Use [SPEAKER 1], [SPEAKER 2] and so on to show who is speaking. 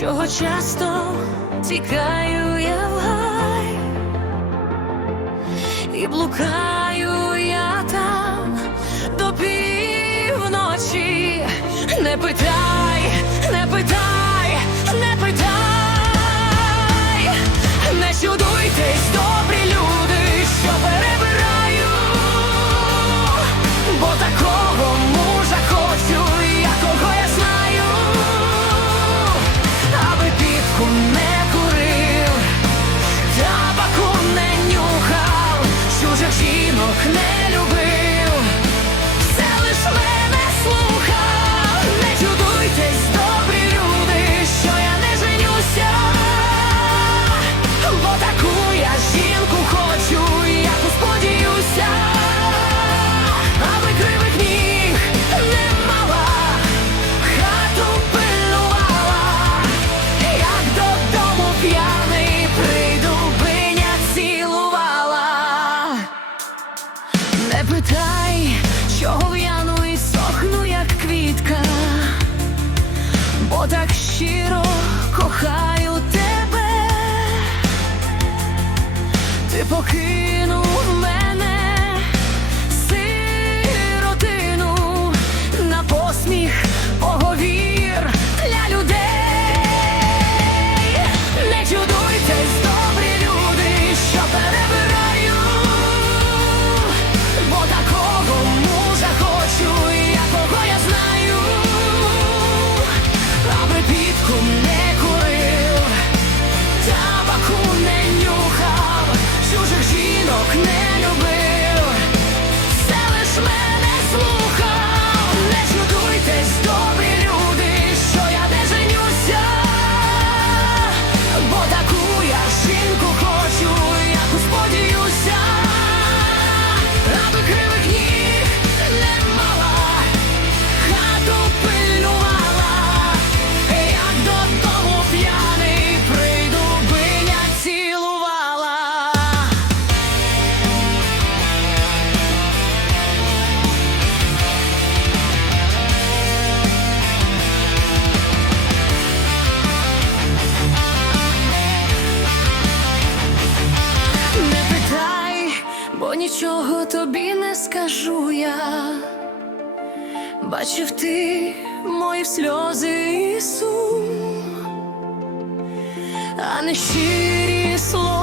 [SPEAKER 1] чого часто тікаю я в гай і блукаю я там до півночі, не питаю. ти покинув. чого тобі не скажу я, бачив ти мої сльози і сум, а не щирі слова.